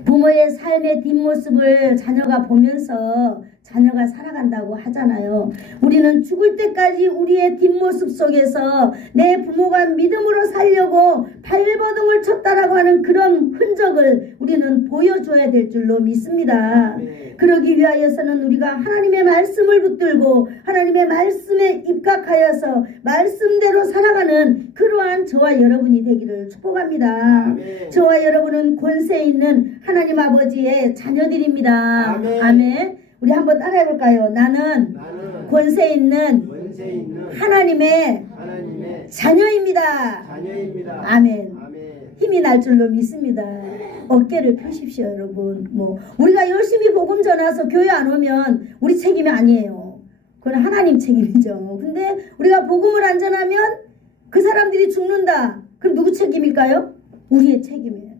부모의 삶의 뒷모습을 자녀가 보면서 자녀가 살아간다고 하잖아요. 우리는 죽을 때까지 우리의 뒷모습 속에서 내 부모가 믿음으로 살려고 발버둥을 쳤다라고 하는 그런 흔적을 우리는 보여줘야 될 줄로 믿습니다. 네. 그러기 위하여서는 우리가 하나님의 말씀을 붙들고 하나님의 말씀에 입각하여서 말씀대로 살아가는 그러한 저와 여러분이 되기를 축복합니다. 아멘. 저와 여러분은 권세 있는 하나님 아버지의 자녀들입니다. 아멘. 아멘. 우리 한번 따라해볼까요? 나는 권세 있는 하나님의 자녀입니다. 자녀입니다. 아멘. 아멘. 힘이 날 줄로 믿습니다. 어깨를 펴십시오, 여러분. 우리가 열심히 복음 전해서 교회 안 오면 우리 책임이 아니에요. 그건 하나님 책임이죠. 근데 우리가 복음을 안 전하면 그 사람들이 죽는다. 그럼 누구 책임일까요? 우리의 책임이에요.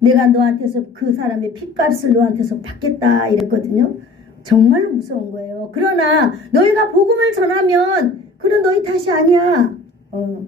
내가 너한테서 그 사람의 핏값을 너한테서 받겠다 이랬거든요. 정말로 무서운 거예요. 그러나 너희가 복음을 전하면 그건 너희 탓이 아니야.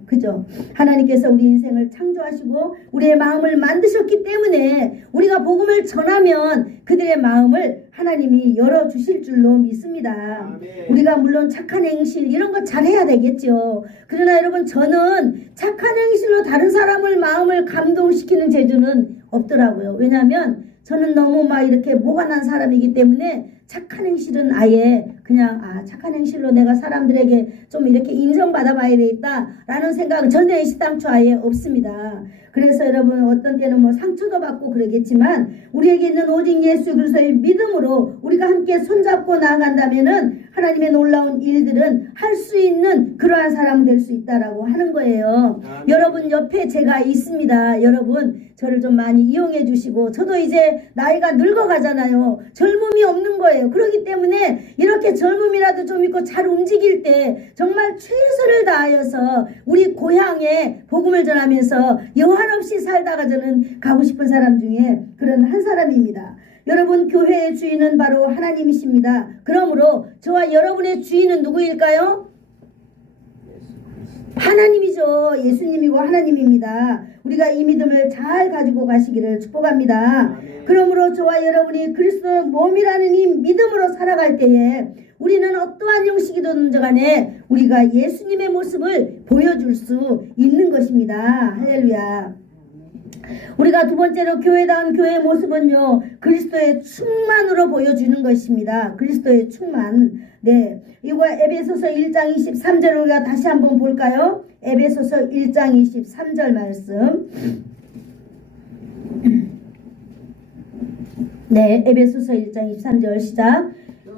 그죠? 하나님께서 우리 인생을 창조하시고 우리의 마음을 만드셨기 때문에 우리가 복음을 전하면 그들의 마음을 하나님이 열어주실 줄로 믿습니다. 아멘. 우리가 물론 착한 행실 이런 거 잘해야 되겠죠. 그러나 여러분 저는 착한 행실로 다른 사람을 마음을 감동시키는 재주는 없더라고요. 왜냐하면 저는 너무 막 이렇게 모가 난 사람이기 때문에 착한 행실은 아예 그냥 착한 행실로 내가 사람들에게 좀 이렇게 인정받아 봐야 되겠다라는 생각은 전혀 시당초 아예 없습니다. 그래서 여러분 어떤 때는 뭐 상처도 받고 그러겠지만 우리에게 있는 오직 예수 그리스도의 믿음으로 우리가 함께 손잡고 나아간다면은 하나님의 놀라운 일들은 할 수 있는 그러한 사람 될 수 있다라고 하는 거예요. 여러분 옆에 제가 있습니다. 여러분 저를 좀 많이 이용해 주시고 저도 이제 나이가 늙어가잖아요. 젊음이 없는 거예요. 그렇기 때문에 이렇게 젊음이라도 좀 있고 잘 움직일 때 정말 최선을 다하여서 우리 고향에 복음을 전하면서 여한 없이 살다가 저는 가고 싶은 사람 중에 그런 한 사람입니다. 여러분 교회의 주인은 바로 하나님이십니다. 그러므로 저와 여러분의 주인은 누구일까요? 하나님이죠. 예수님이고 하나님입니다. 우리가 이 믿음을 잘 가지고 가시기를 축복합니다. 그러므로 저와 여러분이 그리스도 몸이라는 이 믿음으로 살아갈 때에 우리는 어떠한 형식이든 간에 우리가 예수님의 모습을 보여줄 수 있는 것입니다. 할렐루야. 우리가 두 번째로 교회다운 교회의 모습은요, 그리스도의 충만으로 보여주는 것입니다. 그리스도의 충만. 네, 이거 에베소서 1장 23절 우리가 다시 한번 볼까요? 에베소서 1장 23절 말씀. 네, 에베소서 1장 23절 시작.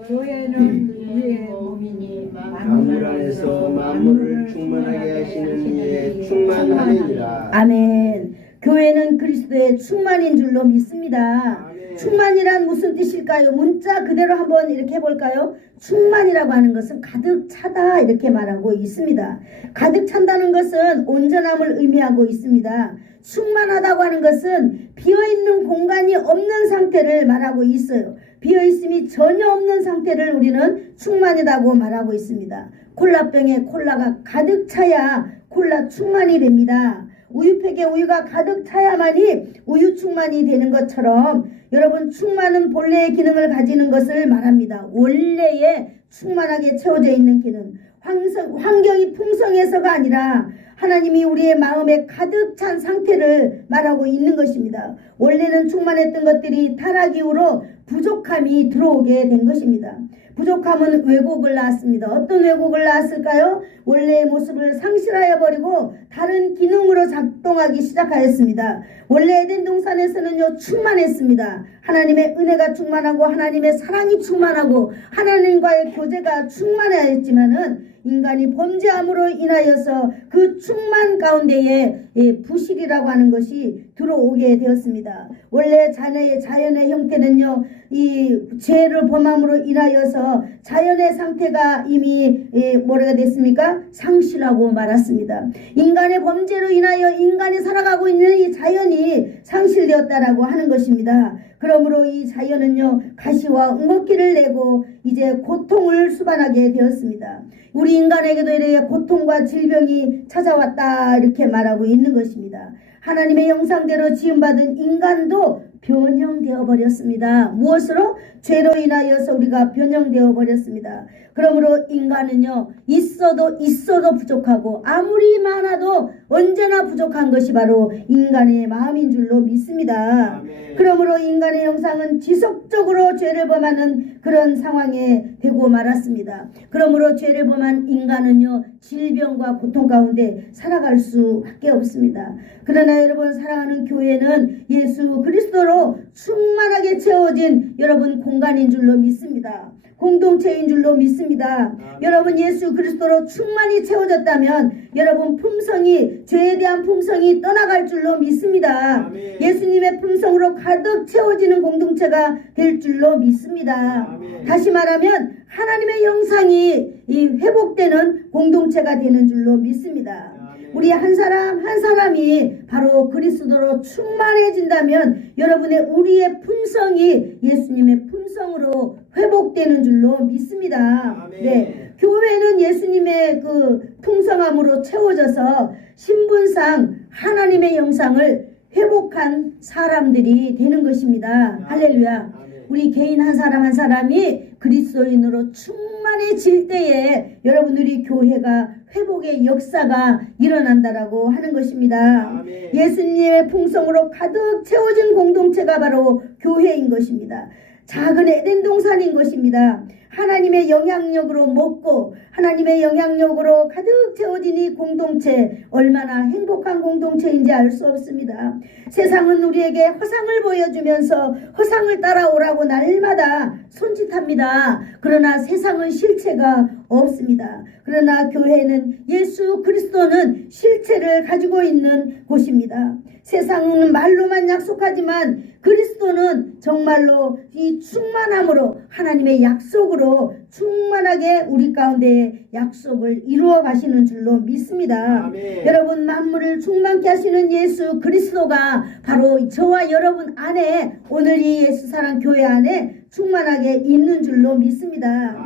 교회는 그의 몸이니 만물 안에서 만물을 충만하게 하시는 이의 충만함이니라. 아멘. 교회는 그리스도의 충만인 줄로 믿습니다. 아멘. 충만이란 무슨 뜻일까요? 문자 그대로 한번 이렇게 해볼까요? 충만이라고 하는 것은 가득 차다 이렇게 말하고 있습니다. 가득 찬다는 것은 온전함을 의미하고 있습니다. 충만하다고 하는 것은 비어있는 공간이 없는 상태를 말하고 있어요. 비어있음이 전혀 없는 상태를 우리는 충만이라고 말하고 있습니다. 콜라병에 콜라가 가득 차야 콜라 충만이 됩니다. 우유팩에 우유가 가득 차야만이 우유 충만이 되는 것처럼 여러분 충만은 본래의 기능을 가지는 것을 말합니다. 원래의 충만하게 채워져 있는 기능. 환경이 풍성해서가 아니라 하나님이 우리의 마음에 가득 찬 상태를 말하고 있는 것입니다. 원래는 충만했던 것들이 타락 이후로 부족함이 들어오게 된 것입니다. 부족함은 왜곡을 낳았습니다. 어떤 왜곡을 낳았을까요? 원래의 모습을 상실하여 버리고 다른 기능으로 작동하기 시작하였습니다. 원래 에덴 동산에서는요 충만했습니다. 하나님의 은혜가 충만하고 하나님의 사랑이 충만하고 하나님과의 교제가 충만하였지만은 인간이 범죄함으로 인하여서 그 충만 가운데에 부실이라고 하는 것이 들어오게 되었습니다. 원래 자연의 형태는요, 이 죄를 범함으로 인하여서 자연의 상태가 이미 뭐가 됐습니까? 상실하고 말았습니다. 인간의 범죄로 인하여 인간이 살아가고 있는 이 자연이 상실되었다라고 하는 것입니다. 그러므로 이 자연은요 가시와 응어기를 내고 이제 고통을 수반하게 되었습니다. 우리 인간에게도 이렇게 고통과 질병이 찾아왔다 이렇게 말하고 있는 것입니다. 하나님의 형상대로 지음받은 인간도 변형되어 버렸습니다. 무엇으로? 죄로 인하여서 우리가 변형되어 버렸습니다. 그러므로 인간은요 있어도 부족하고 아무리 많아도 언제나 부족한 것이 바로 인간의 마음인 줄로 믿습니다. 아멘. 그러므로 인간의 형상은 지속적으로 죄를 범하는 그런 상황에 되고 말았습니다. 그러므로 죄를 범한 인간은요 질병과 고통 가운데 살아갈 수밖에 없습니다. 그러나 여러분 사랑하는 교회는 예수 그리스도로 충만하게 채워진 여러분 공간인 줄로 믿습니다. 공동체인 줄로 믿습니다. 여러분 예수 그리스도로 충만히 채워졌다면 여러분 품성이 죄에 대한 품성이 떠나갈 줄로 믿습니다. 아멘. 예수님의 품성으로 가득 채워지는 공동체가 될 줄로 믿습니다. 아멘. 다시 말하면 하나님의 형상이 이 회복되는 공동체가 되는 줄로 믿습니다. 우리 한 사람 한 사람이 바로 그리스도로 충만해진다면 여러분의 우리의 품성이 예수님의 품성으로 회복되는 줄로 믿습니다. 아멘. 네, 교회는 예수님의 그 풍성함으로 채워져서 신분상 하나님의 형상을 회복한 사람들이 되는 것입니다. 할렐루야. 아멘. 우리 개인 한 사람 한 사람이 그리스도인으로 충만해질 때에 여러분들이 교회가 회복의 역사가 일어난다라고 하는 것입니다. 아멘. 예수님의 풍성으로 가득 채워진 공동체가 바로 교회인 것입니다. 작은 에덴 동산인 것입니다. 하나님의 영향력으로 먹고 하나님의 영향력으로 가득 채워진 이 공동체, 얼마나 행복한 공동체인지 알 수 없습니다. 세상은 우리에게 허상을 보여주면서 허상을 따라오라고 날마다 손짓합니다. 그러나 세상은 실체가 없습니다. 그러나 교회는 예수 그리스도는 실체를 가지고 있는 곳입니다. 세상은 말로만 약속하지만 그리스도는 정말로 이 충만함으로 하나님의 약속으로 충만하게 우리 가운데 약속을 이루어 가시는 줄로 믿습니다. 아멘. 여러분, 만물을 충만케 하시는 예수 그리스도가 바로 저와 여러분 안에, 오늘 이 예수사랑교회 안에 충만하게 있는 줄로 믿습니다.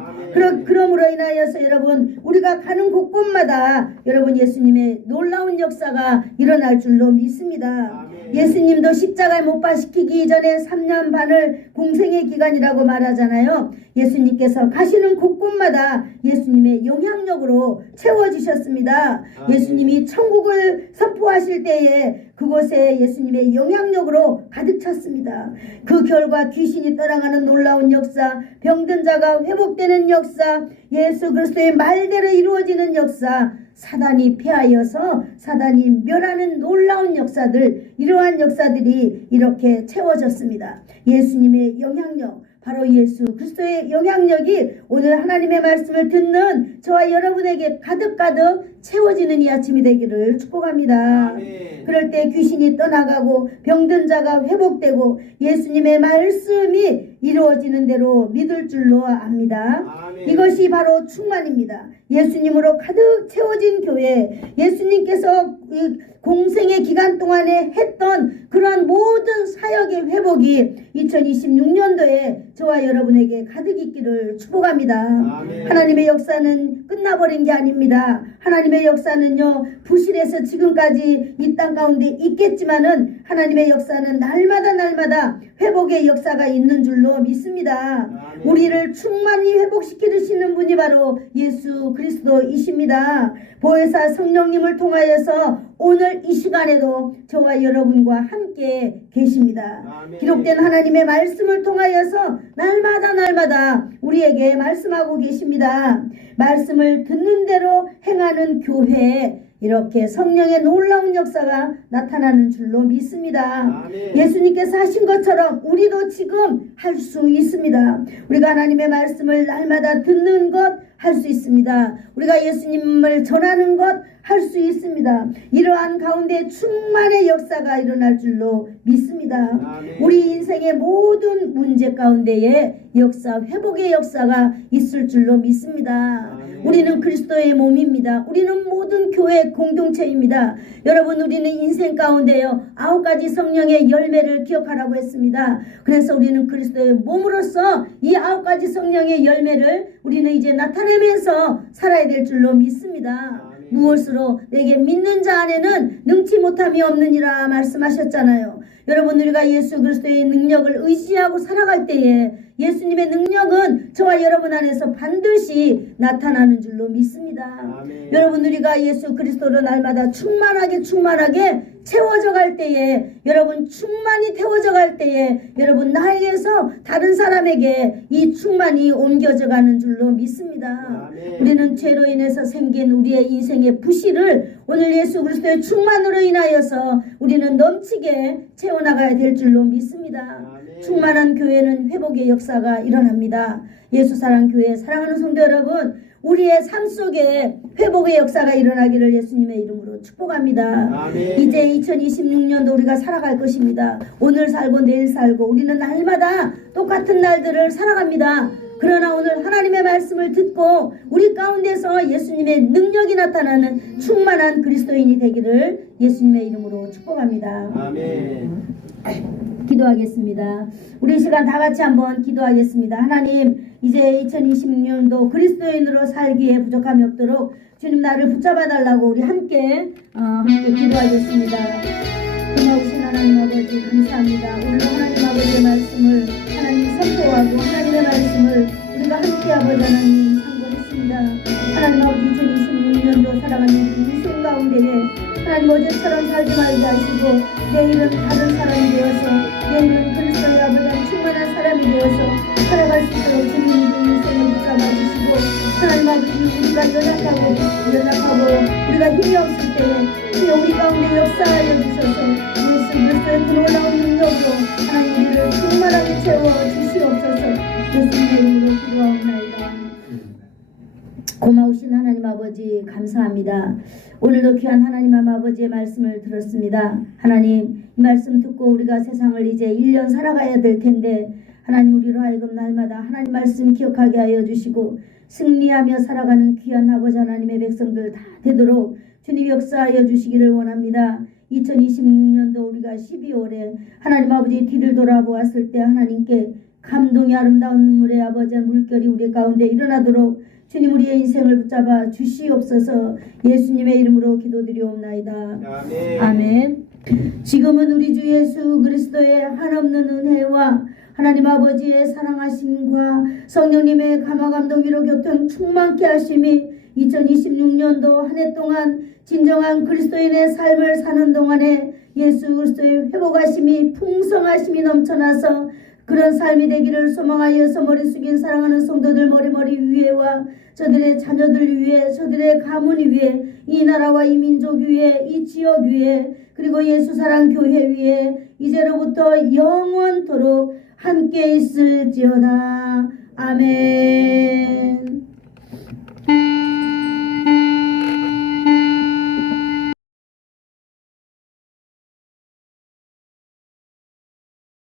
그러므로 인하여서 여러분, 우리가 가는 곳곳마다 여러분 예수님의 놀라운 역사가 일어날 줄로 믿습니다. 예수님도 십자가에 못 박히기 전에 3년 반을 공생의 기간이라고 말하잖아요. 예수님께서 가시는 곳곳마다 예수님의 영향력으로 채워지셨습니다. 예수님이 천국을 선포하실 때에 그곳에 예수님의 영향력으로 가득 찼습니다. 그 결과 귀신이 떠나가는 놀라운 역사, 병든 자가 회복되는 역사, 예수 그리스도의 말대로 이루어지는 역사, 사단이 패하여서 사단이 멸하는 놀라운 역사들, 이러한 역사들이 이렇게 채워졌습니다. 예수님의 영향력, 바로 예수 그리스도의 영향력이 오늘 하나님의 말씀을 듣는 저와 여러분에게 가득가득 채워지는 이 아침이 되기를 축복합니다. 아멘. 그럴 때 귀신이 떠나가고 병든 자가 회복되고 예수님의 말씀이 이루어지는 대로 믿을 줄로 압니다. 아멘. 이것이 바로 충만입니다. 예수님으로 가득 채워진 교회, 예수님께서 공생의 기간 동안에 했던 그러한 모든 사역의 회복이 2026년도에 저와 여러분에게 가득 있기를 축복합니다. 아멘. 하나님의 역사는 끝나버린 게 아닙니다. 하나님의 역사는요, 부실해서 지금까지 이 땅 가운데 있겠지만은 하나님의 역사는 날마다 회복의 역사가 있는 줄로 믿습니다. 아멘. 우리를 충만히 회복시키시는 분이 바로 예수 그리스도이십니다. 보혜사 성령님을 통하여서 오늘 이 시간에도 저와 여러분과 함께 계십니다. 아멘. 기록된 하나님의 말씀을 통하여서 날마다 우리에게 말씀하고 계십니다. 말씀을 듣는 대로 행하는 교회에 이렇게 성령의 놀라운 역사가 나타나는 줄로 믿습니다. 아멘. 예수님께서 하신 것처럼 우리도 지금 할 수 있습니다. 우리가 하나님의 말씀을 날마다 듣는 것 할 수 있습니다. 우리가 예수님을 전하는 것 할 수 있습니다. 이러한 가운데 충만의 역사가 일어날 줄로 믿습니다. 아멘. 우리 인생의 모든 문제 가운데에 역사, 회복의 역사가 있을 줄로 믿습니다. 아멘. 우리는 그리스도의 몸입니다. 우리는 모든 교회 공동체입니다. 여러분, 우리는 인생 가운데요 9가지 성령의 열매를 기억하라고 했습니다. 그래서 우리는 그리스도의 몸으로서 이 9가지 성령의 열매를 우리는 이제 나타내면서 살아야 될 줄로 믿습니다. 무엇으로? 내게 믿는 자 안에는 능치 못함이 없느니라 말씀하셨잖아요. 여러분, 우리가 예수 그리스도의 능력을 의지하고 살아갈 때에 예수님의 능력은 저와 여러분 안에서 반드시 나타나는 줄로 믿습니다. 아멘. 여러분, 우리가 예수 그리스도로 날마다 충만하게 채워져 갈 때에, 여러분 충만히 태워져 갈 때에 여러분 나에게서 다른 사람에게 이 충만이 옮겨져 가는 줄로 믿습니다. 아멘. 우리는 죄로 인해서 생긴 우리의 인생의 부실을 오늘 예수 그리스도의 충만으로 인하여서 우리는 넘치게 채워나가야 될 줄로 믿습니다. 아멘. 충만한 교회는 회복의 역사가 일어납니다. 예수사랑교회 사랑하는 성도 여러분, 우리의 삶 속에 회복의 역사가 일어나기를 예수님의 이름으로 축복합니다. 아멘. 이제 2026년도 우리가 살아갈 것입니다. 오늘 살고 내일 살고 우리는 날마다 똑같은 날들을 살아갑니다. 그러나 오늘 하나님의 말씀을 듣고 우리 가운데서 예수님의 능력이 나타나는 충만한 그리스도인이 되기를 예수님의 이름으로 축복합니다. 아멘. 기도하겠습니다. 우리 시간 다 같이 한번 기도하겠습니다. 하나님, 이제 2026년도 그리스도인으로 살기에 부족함이 없도록 주님 나를 붙잡아 달라고 우리 함께 기도하겠습니다. 고마우신 하나님 아버지 감사합니다. 오늘 하나님 아버지의 말씀을 하나님 선포하고 하나님의 말씀을 우리가 함께 아버지 하나님 상고했습니다. 하나님 아버지 2026년도 살아가는 인생 가운데에 하나님 어제처럼 살지 말게 하시고 내일은 다른 사람이 되어서 내일은 그리스도의 아버지 충만한 사람이 되어서 살아갈 수 있도록 주님 인생을 붙잡아 주시고 하나님 아버지 우리가 연약하고 우리가 힘이 없을 때에 우리 가운데 역사하여 주셔서 예수 그리스도의 그 놀라운 능력으로 하나님 우리를 충만하게 채워 주시옵소서. 예수님의 이름으로 기도하옵나이다. 고마우신 하나님 아버지 감사합니다. 오늘도 귀한 하나님 아버지의 말씀을 들었습니다. 하나님 이 말씀 듣고 우리가 세상을 이제 1년 살아가야 될 텐데 하나님 우리로 하여금 날마다 하나님 말씀 기억하게 하여 주시고 승리하며 살아가는 귀한 아버지 하나님의 백성들 다 되도록 주님 역사하여 주시기를 원합니다. 2026년도 우리가 12월에 하나님 아버지 뒤를 돌아보았을 때 하나님께 감동의 아름다운 눈물의 아버지 물결이 우리 가운데 일어나도록 주님 우리의 인생을 붙잡아 주시옵소서. 예수님의 이름으로 기도드리옵나이다. 아멘. 아멘. 지금은 우리 주 예수 그리스도의 한없는 은혜와 하나님 아버지의 사랑하심과 성령님의 감화감동 위로 교통 충만케 하심이 2026년도 한 해 동안 진정한 그리스도인의 삶을 사는 동안에 예수 그리스도의 회복하심이 풍성하심이 넘쳐나서 그런 삶이 되기를 소망하여서 머리 숙인 사랑하는 성도들 머리 위에와 저들의 자녀들 위에 저들의 가문 위에 이 나라와 이 민족 위에 이 지역 위에 그리고 예수 사랑 교회 위에 이제로부터 영원토록 함께 있을지어다. 아멘.